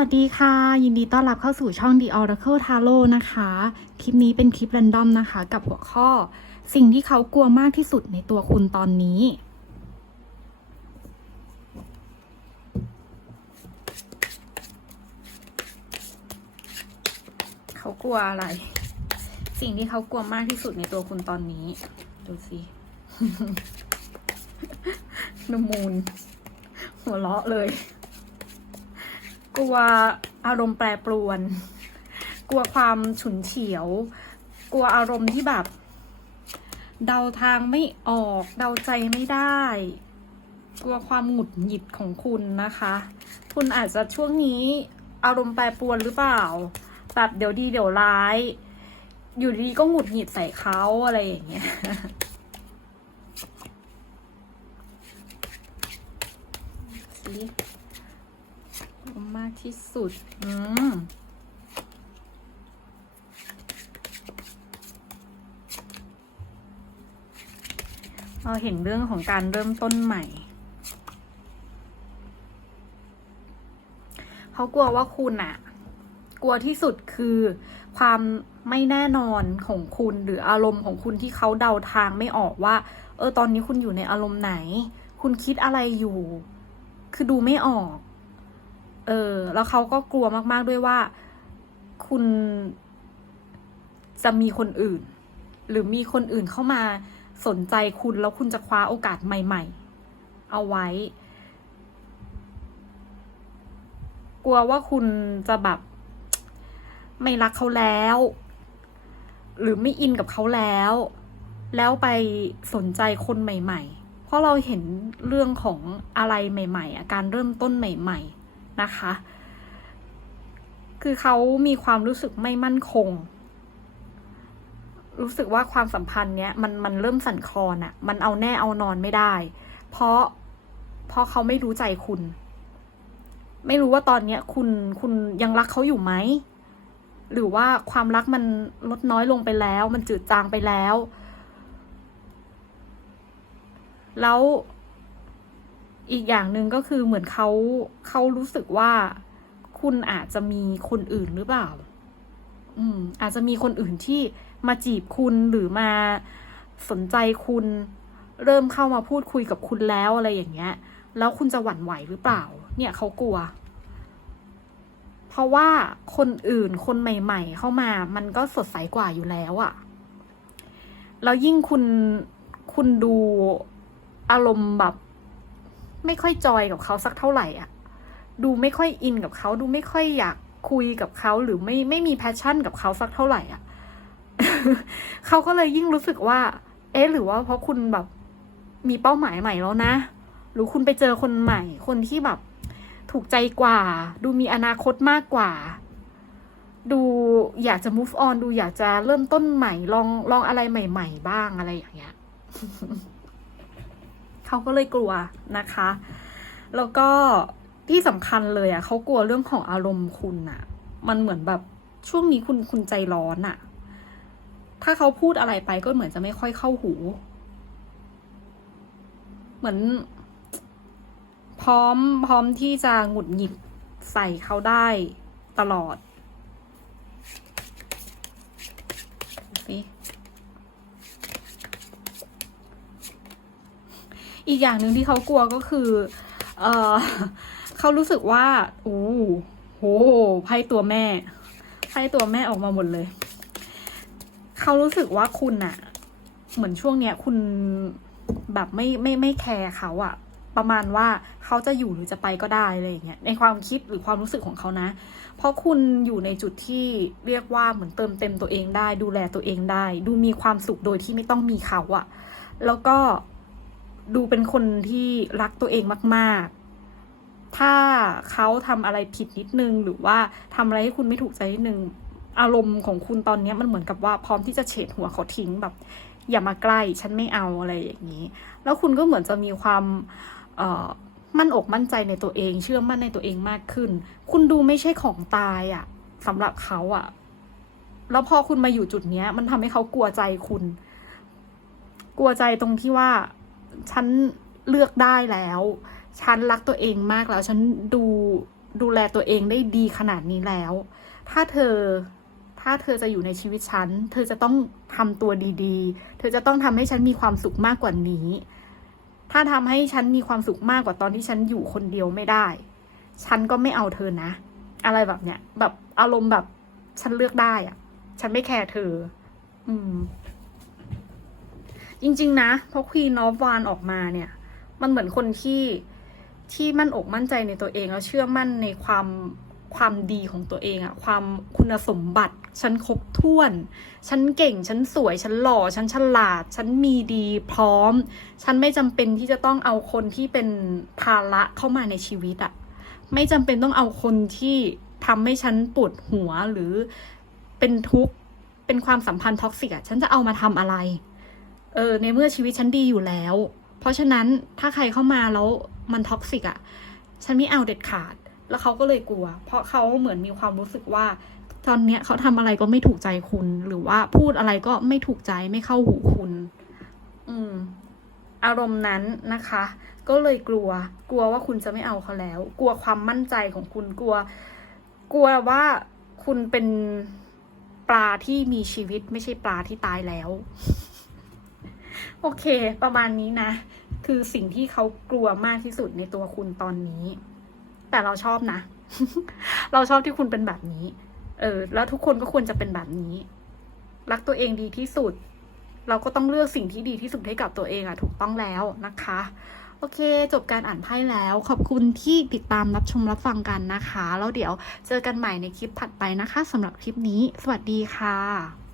วัสดีค่ะ ยินดีต้อนรับเข้าสู่ช่อง The Oracle Tarot นะคะ คลิปนี้เป็นคลิป r รนดอมนะคะ กับหัวข้อ สิ่งที่เขากลัวมากที่สุดในตัวคุณตอนนี้ เขากลัวอะไร สิ่งที่เขากลัวมากที่สุดในตัวคุณตอนนี้ ดูสินมูลหัวเราะเลย กลัวอารมณ์แปรปรวน กลัวความฉุนเฉียว กลัวอารมณ์ที่แบบ เดาทางไม่ออก เดาใจไม่ได้ กลัวความหงุดหงิดของคุณนะคะ คุณอาจจะช่วงนี้อารมณ์แปรปรวนหรือเปล่า แบบเดี๋ยวดีเดี๋ยวร้าย อยู่ดีก็หงุดหงิดใส่เขาอะไรอย่างเงี้ยสิ มากที่สุด อืมเราเห็นเรื่องของการเริ่มต้นใหม่ เขากลัวว่าคุณอะกลัวที่สุดคือความไม่แน่นอนของคุณหรืออารมณ์ของคุณที่เขาเดาทางไม่ออกว่า เออตอนนี้คุณอยู่ในอารมณ์ไหน คุณคิดอะไรอยู่ คือดูไม่ออก เออ แล้วเขาก็กลัวมาก ๆด้วยว่า คุณจะมีคนอื่น หรือมีคนอื่นเข้ามาสนใจคุณแล้วคุณจะคว้าโอกาสใหม่ ๆ เอาไว้ กลัวว่าคุณจะแบบ ไม่รักเขาแล้ว หรือไม่อินกับเขาแล้ว แล้วไปสนใจคนใหม่ ๆ เพราะเราเห็นเรื่องของอะไรใหม่ ๆอะการเริ่มต้นใหม่ ๆ นะคะ คือเขามีความรู้สึกไม่มั่นคง รู้สึกว่าความสัมพันธ์เนี้ยมันมันเริ่มสั่นคลอนอะมันเอาแน่เอานอนไม่ได้ เพราะเพราะเขาไม่รู้ใจคุณ ไม่รู้ว่าตอนเนี้ยคุณคุณยังรักเขาอยู่ไหมหรือว่าความรักมันลดน้อยลงไปแล้ว มันจืดจางไปแล้ว แล้ว อีกอย่างหนึ่งก็คือเหมือนเขาเขารู้สึกว่าคุณอาจจะมีคนอื่นหรือเปล่า อืม อาจจะมีคนอื่นที่มาจีบคุณหรือมาสนใจคุณ เริ่มเข้ามาพูดคุยกับคุณแล้วอะไรอย่างเงี้ย แล้วคุณจะหวั่นไหวหรือเปล่า เนี่ยเขากลัว เพราะว่าคนอื่นคนใหม่ ๆ เข้ามา มันก็สดใสกว่าอยู่แล้วอะแล้วยิ่งคุณคุณดูอารมณ์แบบ ไม่ค่อยจอยกับเขาสักเท่าไหร่อะ ดูไม่ค่อยอินกับเขาดูไม่ค่อยอยากคุยกับเขาหรือไม่ไม่มีแพชชั่นกับเขาสักเท่าไหร่อะเขาก็เลยยิ่งรู้สึกว่า เอ๊ะ หรือว่าเพราะคุณแบบมีเป้าหมายใหม่แล้วนะ หรือคุณไปเจอคนใหม่ คนที่แบบ ถูกใจกว่า ดูมีอนาคตมากกว่า ดูอยากจะ move on ดูอยากจะเริ่มต้นใหม่ ลองลองอะไรใหม่ ๆ บ้างอะไรอย่างเงี้ย เขาก็เลยกลัวนะคะ แล้วก็ที่สำคัญเลยอะ่ะเขากลัวเรื่องของอารมณ์คุณอะ่ะ มันเหมือนแบบช่วงนี้คุณคุณใจร้อนอะ่ะ ถ้าเขาพูดอะไรไปก็เหมือนจะไม่ค่อยเข้าหู เหมือน พร้อมพร้อมที่จะหงุดหงิดใส่เขาได้ตลอดสิ อีกอย่างหนึ่งที่เขากลัวก็คือ เออเขารู้สึกว่าโอ้โหไพ่ตัวแม่ไพ่ตัวแม่ออกมาหมดเลย เขารู้สึกว่าคุณอะเหมือนช่วงเนี้ย คุณแบบไม่ไม่ไม่แคร์เขาอะประมาณว่าเขาจะอยู่หรือจะไปก็ได้อะไรอย่างเงี้ยในความคิดหรือความรู้สึกของเขานะ เพราะคุณอยู่ในจุดที่เรียกว่าเหมือนเติมเต็มตัวเองได้ ดูแลตัวเองได้ ดูมีความสุขโดยที่ไม่ต้องมีเขาอะแล้วก็ ดูเป็นคนที่รักตัวเองมาก ๆ ถ้าเขาทำอะไรผิดนิดนึง หรือว่าทำอะไรให้คุณไม่ถูกใจนิดนึง อารมณ์ของคุณตอนนี้มันเหมือนกับว่าพร้อมที่จะเฉดหัวเขาทิ้งแบบ อย่ามาใกล้ ฉันไม่เอาอะไรอย่างนี้ แล้วคุณก็เหมือนจะมีความมั่นอกมั่นใจในตัวเอง เชื่อมั่นในตัวเองมากขึ้น คุณดูไม่ใช่ของตายอะ่ะสำหรับเขาอะ่ะ แล้วพอคุณมาอยู่จุดเนี้ย มันทำให้เขากลัวใจคุณ กลัวใจตรงที่ว่า ฉันเลือกได้แล้ว ฉันรักตัวเองมากแล้ว ฉันดูดูแลตัวเองได้ดีขนาดนี้แล้ว ถ้าเธอ ถ้าเธอจะอยู่ในชีวิตฉัน เธอจะต้องทำตัวดีๆ เธอจะต้องทำให้ฉันมีความสุขมากกว่านี้ ถ้าทำให้ฉันมีความสุขมากกว่าตอนที่ฉันอยู่คนเดียวไม่ได้ ฉันก็ไม่เอาเธอนะ อะไรแบบเนี้ย แบบอารมณ์แบบฉันเลือกได้อะฉันไม่แคร์เธอ อืม จริง ๆ นะ เพราะควีนอฟวานออกมาเนี่ย มันเหมือนคนที่ที่มั่นอกมั่นใจในตัวเอง แล้วเชื่อมั่นในความความดีของตัวเองอะความคุณสมบัติ ฉันครบถ้วน ฉันเก่ง ฉันสวย ฉันหล่อ ฉันฉลาด ฉันมีดีพร้อม ฉันไม่จำเป็นที่จะต้องเอาคนที่เป็นภาระเข้ามาในชีวิตอะไม่จำเป็นต้องเอาคนที่ทำให้ฉันปวดหัวหรือเป็นทุกข์เป็นความสัมพันธ์ท็อกซิกอะฉันจะเอามาทำอะไร เออในเมื่อชีวิตฉันดีอยู่แล้ว เพราะฉะนั้นถ้าใครเข้ามาแล้วมันท็อกซิกอะฉันไม่เอาเด็ดขาด แล้วเขาก็เลยกลัว เพราะเขาเหมือนมีความรู้สึกว่า ตอนเนี้ยเขาทำอะไรก็ไม่ถูกใจคุณ หรือว่าพูดอะไรก็ไม่ถูกใจไม่เข้าหูคุณ อืม อารมณ์นั้นนะคะ ก็เลยกลัว กลัวว่าคุณจะไม่เอาเขาแล้ว กลัวความมั่นใจของคุณกลัว กลัวว่าคุณเป็นปลาที่มีชีวิตไม่ใช่ปลาที่ตายแล้ว โอเค ประมาณนี้นะ คือสิ่งที่เขากลัวมากที่สุดในตัวคุณตอนนี้ แต่เราชอบนะ เราชอบที่คุณเป็นแบบนี้ เออ แล้วทุกคนก็ควรจะเป็นแบบนี้ รักตัวเองดีที่สุด เราก็ต้องเลือกสิ่งที่ดีที่สุดให้กับตัวเองอะถูกต้องแล้วนะคะโอเค จบการอ่านไพ่แล้ว ขอบคุณที่ติดตามรับชมรับฟังกันนะคะ แล้วเดี๋ยวเจอกันใหม่ในคลิปถัดไปนะคะสำหรับคลิปนี้ สวัสดีค่ะ